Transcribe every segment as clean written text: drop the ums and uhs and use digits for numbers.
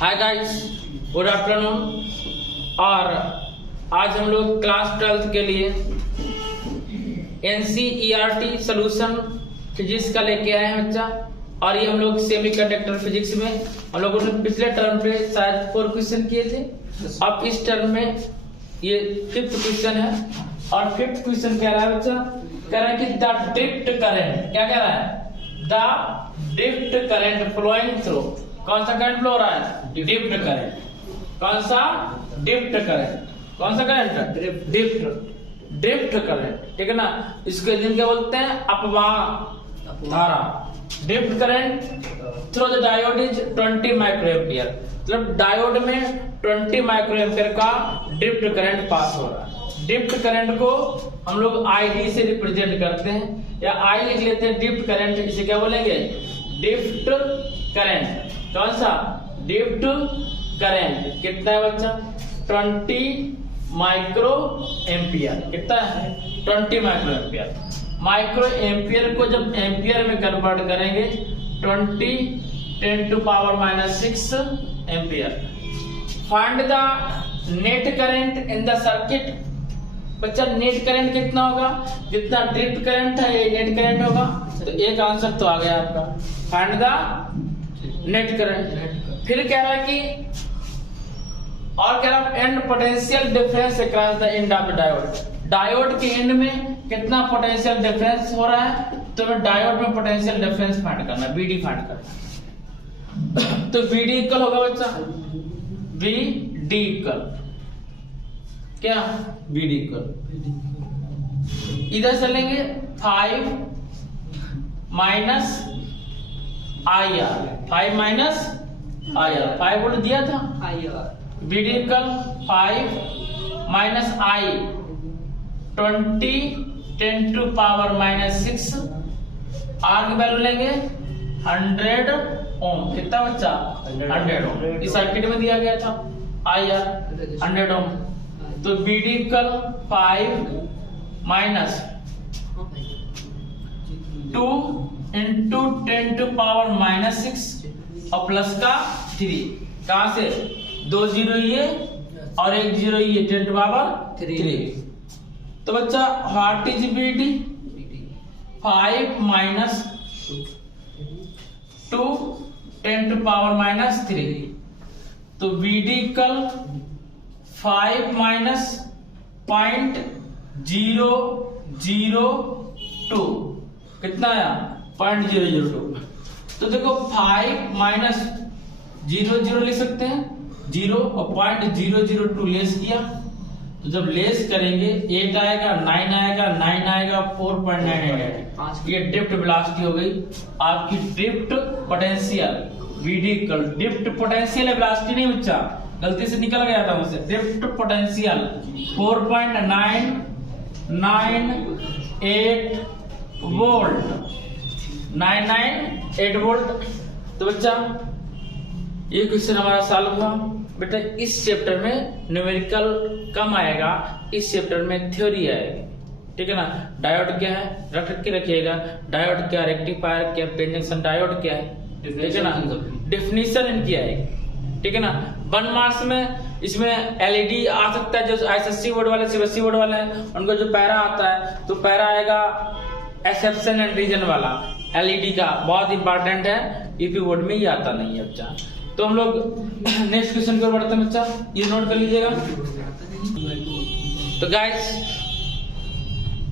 Hi guys, good afternoon. और आज हम लोग क्लास 12th के लिए NCERT सोल्यूशन फिजिक्स का लेके आए हैं बच्चा। और ये हम लोग सेमीकंडक्टर फिजिक्स में हम लोगों ने पिछले टर्म पे शायद 4 क्वेश्चन किए थे। अब इस टर्म में ये 5th क्वेश्चन है। और 5th क्वेश्चन कह रहा है बच्चा, कह रहा है कि द ड्रिफ्ट करंट, क्या कह रहा है? The drift current flowing through, कौन सा करंट फ्लो हो रहा है? Drift current. कौन सा? Drift current. कौन सा करंट? ड्रिफ्ट करंट, ठीक है ना। इसको दिन क्या बोलते हैं? अपवाह धारा। Drift current through the diode is 20 microampere, मतलब डायोड में 20 माइक्रोएम्पियर का ड्रिफ्ट करंट पास हो रहा है। ड्रिफ्ट करंट को हम लोग ID से रिप्रेजेंट करते हैं, या I लिख लेते हैं ड्रिफ्ट करंट। इसे क्या बोलेंगे? Drift current. कौन सा? Drift current. कितना है बच्चा? 20 माइक्रो एम्पियर। कितना है? 20 माइक्रो एम्पियर। माइक्रो एम्पियर को जब एम्पियर में कन्वर्ट करेंगे 20 10⁻⁻⁶ ampere. Find the net current in the circuit. बच्चा नेट करंट कितना होगा? जितना ड्रिफ्ट करंट है ये नेट करंट होगा। तो एक आंसर तो आ गया आपका, फाइंड द नेट करंट। फिर कह रहा है कि और कह रहा है and potential difference across the end of diode. Diode के एंड में कितना पोटेंशियल डिफरेंस हो रहा है? तो हमें डायोड में पोटेंशियल डिफरेंस फाइंड करना है, BD फाइंड करना। तो BD इक्वल होगा बच्चा, BD इक्वल क्या? BD इक्वल इधर चलेंगे 5 minus IR, 5 minus IR, 5 volt दिया था IR। BD equal 5 minus I 20 10⁻⁻⁶। R की वैल्यू लेंगे 100 ओम। कितना बच्चा? 100 ओम। इस सर्किट में दिया गया था IR 100 ओम। तो BD इक्वल 5 माइनस 2 इंटू 10⁻⁻⁶ और प्लस का 3। कहां से? 2 0 ये और 1 0 ये, 10⁻3। तो बच्चा व्हाट इज BD? 5 माइनस 2 10⁻⁻3। तो BD इक्वल 5 माइनस 0.002। कितना आया? 0.002। तो देखो 5 माइनस 0 लिख सकते हैं 0 और 0.002 लेस किया। तो जब लेस करेंगे 8 आएगा, 9 आएगा, 9 आएगा, 4.988। ये ड्रिफ्ट वेलोसिटी हो गई आपकी drift potential. BD equal drift potential, velocity नहीं बच्चा, गलती से निकल गया था मुझसे। Drift potential 4.998 volt, 998 volt. तो बच्चा ये क्वेश्चन हमारा सॉल्व हुआ। बेटा इस चैप्टर में न्यूमेरिकल कम आएगा, इस चैप्टर में थ्योरी आएगी, ठीक है ना। डायोड क्या है रट के रखिएगा। डायोड क्या, रेक्टिफायर क्या, पेन जंक्शन डायोड क्या है, ठीक है ना। डेफिनेशन इनकी आएगी, ठीक है ना। 1 मार्क्स में इसमें LED आ सकता है, जो SSC बोर्ड वाले, CBSE बोर्ड वाले हैं उनको जो पैरा आता है, तो पैरा आएगा एक्सेप्शन एंड रीजन वाला LED का, बहुत इंपॉर्टेंट है। यूपी बोर्ड में ये आता नहीं है बच्चा। तो हम लोग नेक्स्ट क्वेश्चन की ओर बढ़ते हैं बच्चा, ये नोट कर लीजिएगा। तो गाइस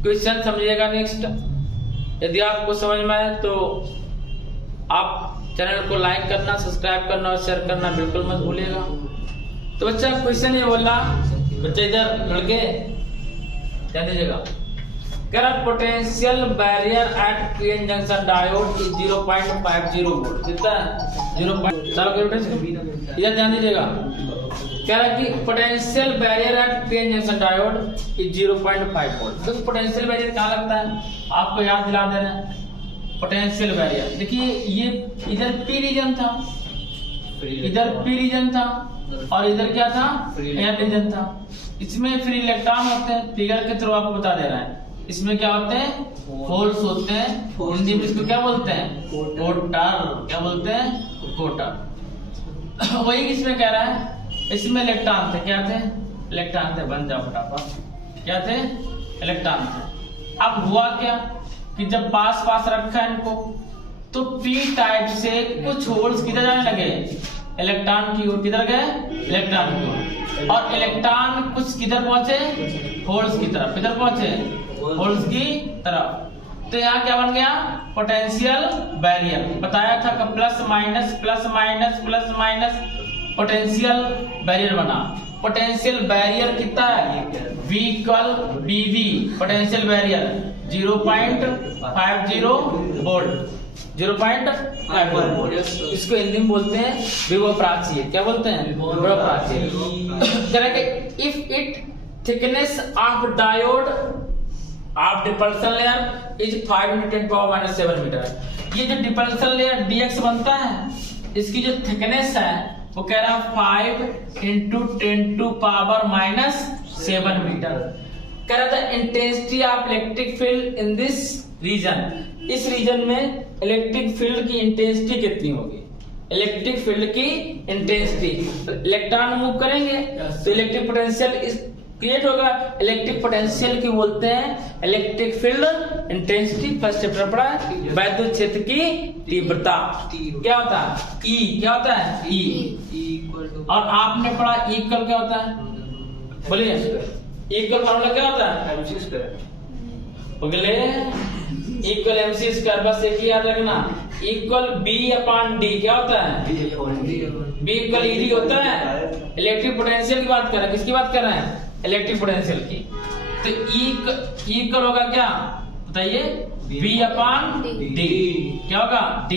क्वेश्चन समझिएगा नेक्स्ट। यदि आपको समझ में आए तो आप चैनल को लाइक करना, सब्सक्राइब करना और शेयर करना बिल्कुल मत भूलिएगा। तो बच्चा क्वेश्चन ये बोला, बच्चा इधर लड़के ध्यान दीजिएगा। Potential barrier at PN junction diode is 0.50 volt. कितना है? 0. इधर ध्यान दीजिएगा। कह रहा है कि potential barrier at PN junction diode is 0.5 volt. तो पोटेंशियल बैरियर कहाँ लगता है आपको याद दिला देना है। पोटेंशियल बैरियर देखिए, ये इधर P रीजन था, इधर P रीजन था और इधर क्या था? N रीजन था। इसमें फ्री इलेक्ट्रॉन होते हैं, फिगर के थ्रू आपको बता दे रहा है। इसमें क्या होते हैं? होल्स होते हैं। हिंदी में इसको क्या बोलते हैं? कोटर। क्या बोलते हैं? कोटर। वही इसमें कह रहा है, इसमें इलेक्ट्रॉन थे, क्या थे? इलेक्ट्रॉन थे, बन जाओ फटाफट, क्या थे? इलेक्ट्रॉन थे। अब हुआ क्या कि जब पास पास रखा है इनको, तो पी टाइप से कुछ होल्स किधर जाने लगे? इलेक्ट्रॉन की ओर। किधर गए? इलेक्ट्रॉन की ओर। और इलेक्ट्रॉन कुछ किधर पहुंचे? होल्स की तरफ। किधर पहुंचे? होल्स की तरफ। तो यहाँ क्या बन गया? Potential barrier. बताया था कि plus minus plus minus plus minus potential barrier बना। पोटेंशियल बैरियर कितना है? V equal BV। Potential barrier 0.50 volt. 0.5 volt. इसको हिंदी में बोलते हैं विभव प्राचीर। क्या बोलते हैं? विभव प्राचीर। If it thickness of diode of depletion layer is 5 × 10⁻⁻⁷ meter. ये जो डिपल्सन लेयर dx बनता है, इसकी जो थिकनेस है वो कह रहा है 5 × 10⁻⁻⁷ मीटर। कह रहा था intensity of electric field in this region. इस रीजन में इलेक्ट्रिक फील्ड की इंटेंसिटी कितनी होगी? इलेक्ट्रिक फील्ड की इंटेंसिटी, इलेक्ट्रॉन मूव करेंगे तो इलेक्ट्रिक पोटेंशियल क्रिएट होगा। इलेक्ट्रिक पोटेंशियल की बोलते हैं electric field intensity. First chapter पढ़ा है। वैद्युत क्षेत्र की तीव्रता क्या होता है? E। क्या होता है? E। और आपने पढ़ा इक्वल क्या होता है? बोलिए, इक्वल फॉर्मूला क्या होता है? अगले इक्वल mc²। बस एक ही याद रखना, इक्वल B/D। क्या होता है? B इक्वल ED होता है। इलेक्ट्रिक पोटेंशियल की बात कर रहे हैं। किसकी बात कर रहे हैं? इलेक्ट्रिक पोटेंशियल की। तो E इक्वल होगा क्या बताइए? B/D। क्या होगा? D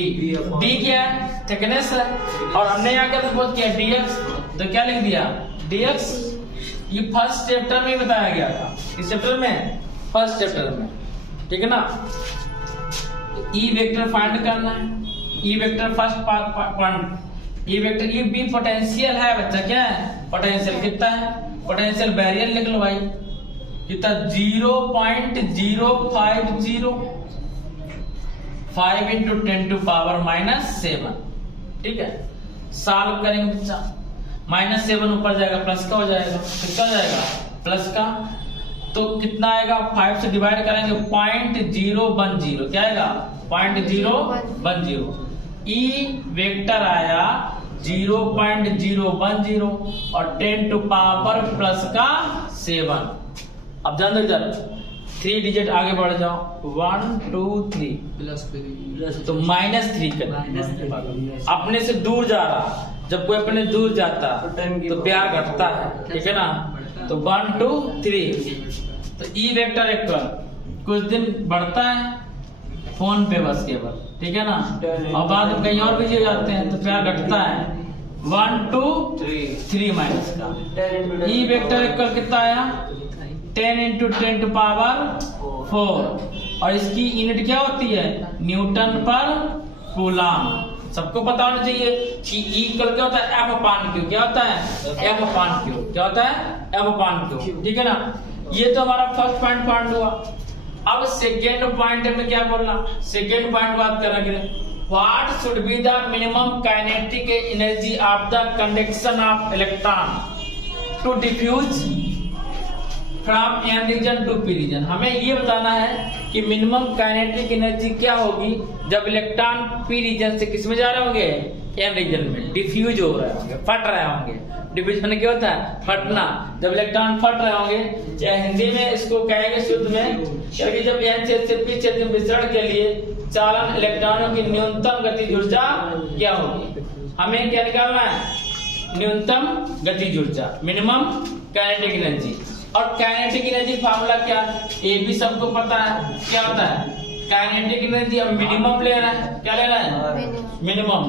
क्या है? थिकनेस है। और हमने यहाँ क्या बोल किया? dx। तो क्या लिख दिया? dx। ये फर्स्ट चैप्टर में बताया गया था। इस चैप्टर में, फर्स्ट चैप्टर में, ठीक है ना। E वेक्टर फाइंड करना है। E vector first point. E vector ये B पोटेंशियल है बच्चा। क्या है? पोटेंशियल कितना है? पोटेंशियल बैरियर लिख लो भाई। कितना? 0.050 5 × 10⁻⁷। ठीक है। सॉल्व करेंगे बच्चा। -7 ऊपर जाएगा, प्लस का हो जाएगा। कितना हो जाएगा? प्लस का। तो कितना आएगा? 5 से डिवाइड करेंगे 0.010। क्या आएगा? 0.010। E वेक्टर आया 0.010 और 10⁻+7। अब जान दो इधर 3 डिजिट आगे बढ़ जाओ। 1 2 3 तो -3 कर। अपने से दूर जा रहा, जब कोई अपने दूर जाता तो प्यार घटता है, ठीक है ना। तो 1 2 3 तो E वेक्टर इक्वल कुछ दिन बढ़ता है फोन पे बस केवल, ठीक है ना। और बाद में कहीं और बिजी हो जाते हैं तो प्यार घटता है। 1 2 3 माइनस का E वेक्टर इक्वल कितना आया? 10 × 10⁻⁴। और इसकी यूनिट क्या होती है? न्यूटन पर कूलम। सबको पता होना चाहिए कि E इक्वल क्या होता है? F/Q। क्या होता है? F/Q। क्या होता है? F/Q। ठीक है ना। ये तो हमारा फर्स्ट पॉइंट हुआ। अब सेकेंड पॉइंट में क्या बोलना? सेकेंड पॉइंट बात करेंगे, what should be the minimum kinetic energy of the conduction of electron to diffuse from n region to p region. हमें ये बताना है कि मिनिमम काइनेटिक एनर्जी क्या होगी जब इलेक्ट्रॉन p रीजन से किस में जा रहे होंगे? n रीजन में डिफ्यूज हो रहे होंगे, फट रहे होंगे। डिफ्यूजन क्या होता है? फटना। जब इलेक्ट्रॉन फट रहे होंगे, या हिंदी में इसको कहेंगे शुद्ध में, क्योंकि जब n क्षेत्र से p क्षेत्र में विसरण के लिए चालन इलेक्ट्रॉनों की न्यूनतम गतिज ऊर्जा क्या होगी? हमें क्या निकालना है? न्यूनतम गतिज ऊर्जा, मिनिमम काइनेटिक एनर्जी। और काइनेटिक एनर्जी फार्मूला क्या? ये भी सबको पता है। क्या होता है? काइनेटिक एनर्जी हम मिनिमम ले रहे हैं। क्या ले रहे हैं? मिनिमम।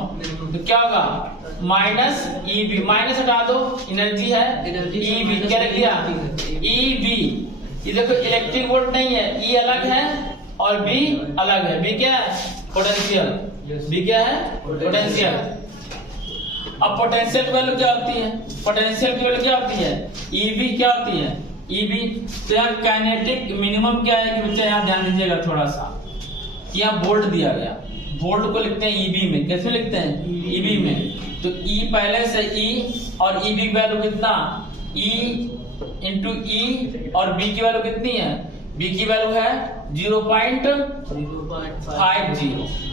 तो क्या होगा? -EV। माइनस हटा दो, एनर्जी है EV। क्या लिख दिया? EV। ये देखो इलेक्ट्रिक वोल्ट नहीं है, E अलग है और B अलग है। B क्या है? पोटेंशियल। B क्या है? पोटेंशियल। अब पोटेंशियल की वैल्यू क्या होती है? पोटेंशियल की वैल्यू क्या होती है? EV क्या होती है? EV। तो यहाँ काइनेटिक मिनिमम क्या है कि बच्चा यहाँ ध्यान दीजिएगा थोड़ा सा, यहाँ वोल्ट दिया गया। वोल्ट को लिखते हैं ईबी में। कैसे लिखते हैं? ईबी में। तो ई पहले से ई और ईबी की वैल्यू कितना? ई इंटू ई और बी की वैल्यू कितनी है? बी की वैल्यू है 0.50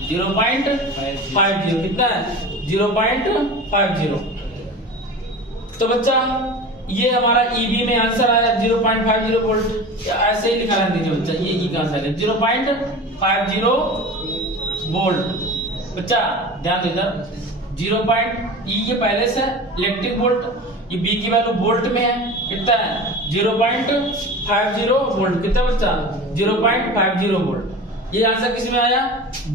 0.50 कितना है? 0.50। तो बच्चा ये हमारा ईबी में आंसर आया 0.50 वोल्ट। ऐसे ही लिखा रहने दीजिए बच्चा, ये ई का आंसर है 0.50 वोल्ट। बच्चा ध्यान दो इधर, 0. ई ये पहले से इलेक्ट्रिक वोल्ट, ये बी की वैल्यू वोल्ट में है, कितना है? 0.50 वोल्ट। कितना बच्चा? 0.50 वोल्ट। ये आंसर किस में आया?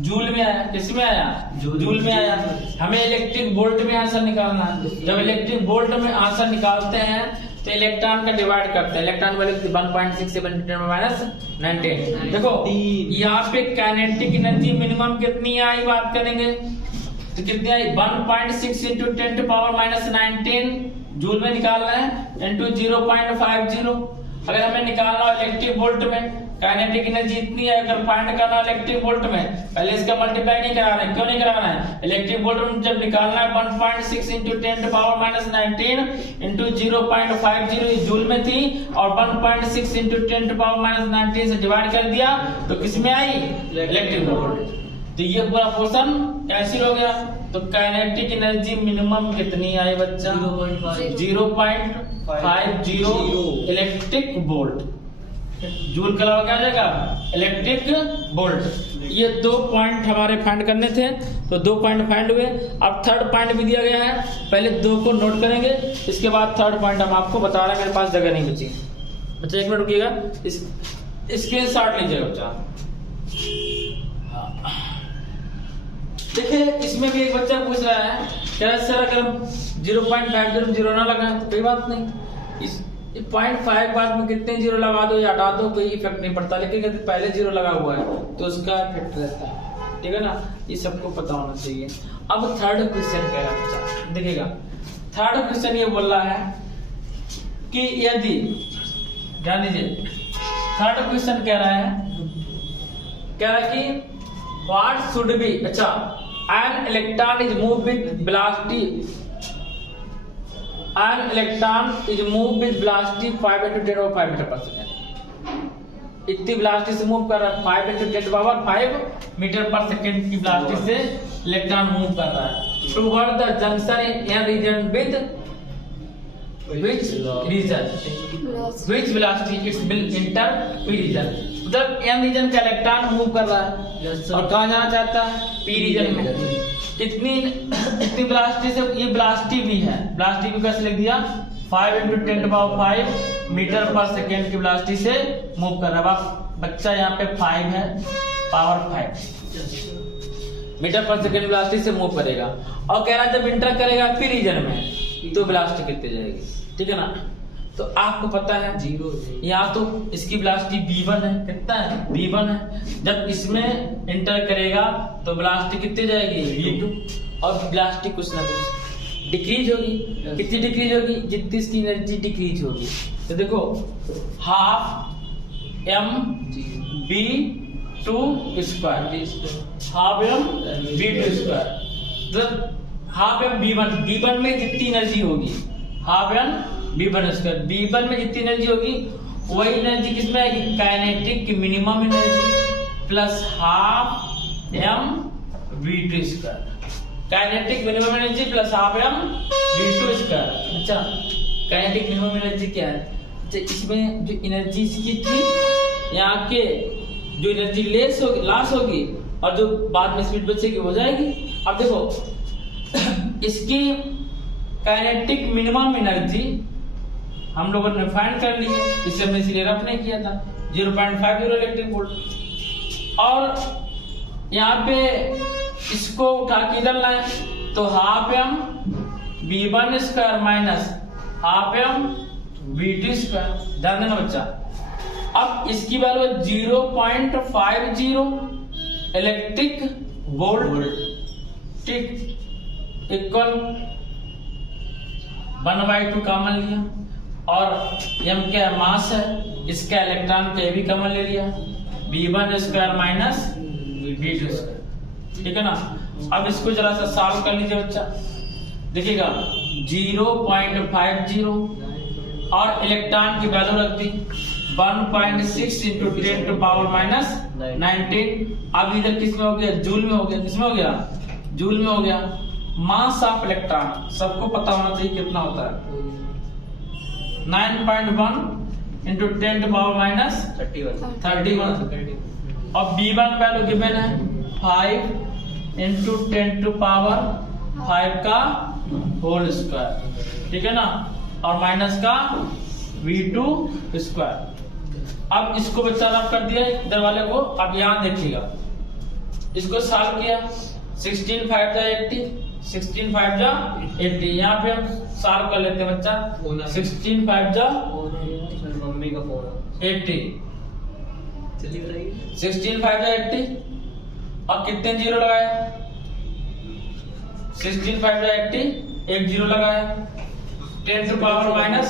जूल में आया। किस में आया? जूल में आया। हमें इलेक्ट्रिक वोल्ट में आंसर निकालना है। जब इलेक्ट्रिक वोल्ट में आंसर निकालते हैं तो इलेक्ट्रॉन का डिवाइड करते हैं। इलेक्ट्रॉन वैल्यू 1.67 - देखो यहाँ पे काइनेटिक एनर्जी मिनिमम कितनी आई बात करेंगे तो कितनी आई? 1.6 × 10⁻⁻19 जूल में निकालना है इंटू 0.50। अगर हमें निकालना हो इलेक्ट्रिक वोल्ट में काइनेटिक एनर्जी इतनी है, अगर फाइंड करना इलेक्ट्रिक वोल्ट में, पहले इसका मल्टीप्लाई नहीं कराना है। क्यों नहीं कराना है? इलेक्ट्रिक वोल्ट में जब निकालना है 1.6 × 10⁻⁻19 इंटू 0.50 जूल में थी और 1.6 × 10⁻⁻19 से डिवाइड कर दिया तो किसमें आई? Electric volt. तो ये पूरा पोर्शन कैंसिल हो गया। तो काइनेटिक एनर्जी मिनिमम कितनी आई बच्चा? 0.50 इलेक्ट्रिक वोल्ट। जूल का अलावा क्या आ जाएगा? Electric volt. ये 2 पॉइंट हमारे फाइंड करने थे, तो 2 पॉइंट फाइंड हुए। अब थर्ड पॉइंट भी दिया गया है, पहले 2 को नोट करेंगे, इसके बाद थर्ड पॉइंट हम आपको बता रहे हैं। मेरे पास जगह नहीं बची बच्चा, 1 मिनट रुकिएगा, स्क्रीनशॉट लीजिएगा बच्चा। देखिए इसमें भी एक बच्चा पूछ रहा है, कह रहा है सर अगर हम 0.50 ना लगाए तो कोई बात नहीं, इस 0.5 बाद में कितने जीरो लगा दो या हटा दो कोई इफेक्ट नहीं पड़ता, लेकिन यदि पहले जीरो लगा हुआ है तो उसका इफेक्ट रहता है। ठीक है ना, ये सबको पता होना चाहिए। अब थर्ड क्वेश्चन कह रहा है बच्चा, देखिएगा थर्ड क्वेश्चन ये बोल रहा है कि यदि, ध्यान दीजिए, थर्ड क्वेश्चन कह रहा है कि व्हाट शुड बी, अच्छा, an electron is moved with velocity, an electron is moved with velocity 5 × 10⁵ metre पर सेकंड। इतनी वेलोसिटी से मूव कर रहा है, 5 × 10⁵ मीटर पर सेकंड की वेलोसिटी से इलेक्ट्रॉन मूव कर रहा है toward the junction in region with which velocity it will enter p region। मतलब n रीजन का इलेक्ट्रॉन मूव कर रहा है और कहाँ जाना चाहता है? p रीजन में। कितनी वेलोसिटी से? ये वेलोसिटी भी है, वेलोसिटी भी कैसे लिख दिया? 5 × 10⁵ मीटर पर सेकेंड की वेलोसिटी से मूव कर रहा है। बच्चा यहाँ पे 5 है, पावर 5 मीटर पर सेकेंड वेलोसिटी से मूव करेगा और कह रहा है जब इंटर करेगा p रीजन में तो वेलोसिटी कितनी जाएगी? ठीक है ना, तो आपको पता है जीरो, यहाँ तो इसकी वेलोसिटी v1 है, कितना है? v1 है। जब इसमें इंटर करेगा तो वेलोसिटी कितनी जाएगी? v2। और वेलोसिटी कुछ ना कुछ डिक्रीज होगी। कितनी डिक्रीज होगी? जितनी इसकी एनर्जी डिक्रीज होगी। तो देखो half mv2 square, half mv2 square, मतलब हाफ v1 में जितनी एनर्जी होगी, हाफ v1 स्क्वायर, v1 में जितनी एनर्जी होगी वही एनर्जी किसमें आएगी? काइनेटिक की minimum energy plus half mv2 square, kinetic minimum energy plus half mv2 square. अच्छा, काइनेटिक मिनिमम एनर्जी क्या है? अच्छा, इसमें जो एनर्जी इसकी थी, यहाँ के जो एनर्जी लॉस होगी और जो बाद में स्पीड बचेगी हो जाएगी। अब देखो इसकी काइनेटिक मिनिमम एनर्जी हम लोगों ने फाइंड कर ली है, इसे हमने इसलिए रफ नहीं किया था 0.50 इलेक्ट्रिक वोल्ट। और यहाँ पे इसको उठा के इधर लाए तो half mv1 square minus half mv2 square. ध्यान देना बच्चा, अब इसकी वैल्यू 0.50 इलेक्ट्रिक वोल्ट, ठीक, इक्वल 1/2 कॉमन लिया और m क्या है? मास है, इसका इलेक्ट्रॉन का भी कॉमन ले लिया, v1 square minus v2 square. ठीक है ना। अब इसको जरा सा सॉल्व कर लीजिए बच्चा, देखिएगा 0.50 और इलेक्ट्रॉन की वैल्यू रख दी 1.6 इंटू 10 टू पावर माइनस 19। अब इधर किस में हो गया, जूल में हो गया, किसमें हो गया, जूल में हो गया। मास ऑफ इलेक्ट्रॉन सबको पता होना चाहिए कितना होता है, 9.1 इंटू 10 टू पावर माइनस 31। और B1 वैल्यू गिवन है 5 इंटू 10 टू पावर 5 का होल स्क्वायर, ठीक है ना, और माइनस का V2 स्क्वायर। अब इसको बच्चा रफ कर दिया इधर वाले को। अब यहां देखिएगा, इसको सॉल्व किया 16 5 जा 80, 16 5 जा 80। यहाँ पे हम सॉल्व कर लेते हैं बच्चा, 16 5 जा मम्मी का फोन 80, 16 5 जा 80 और कितने जीरो लगाए, 16 5 जा 80, एक जीरो लगाया, 10 टू पावर माइनस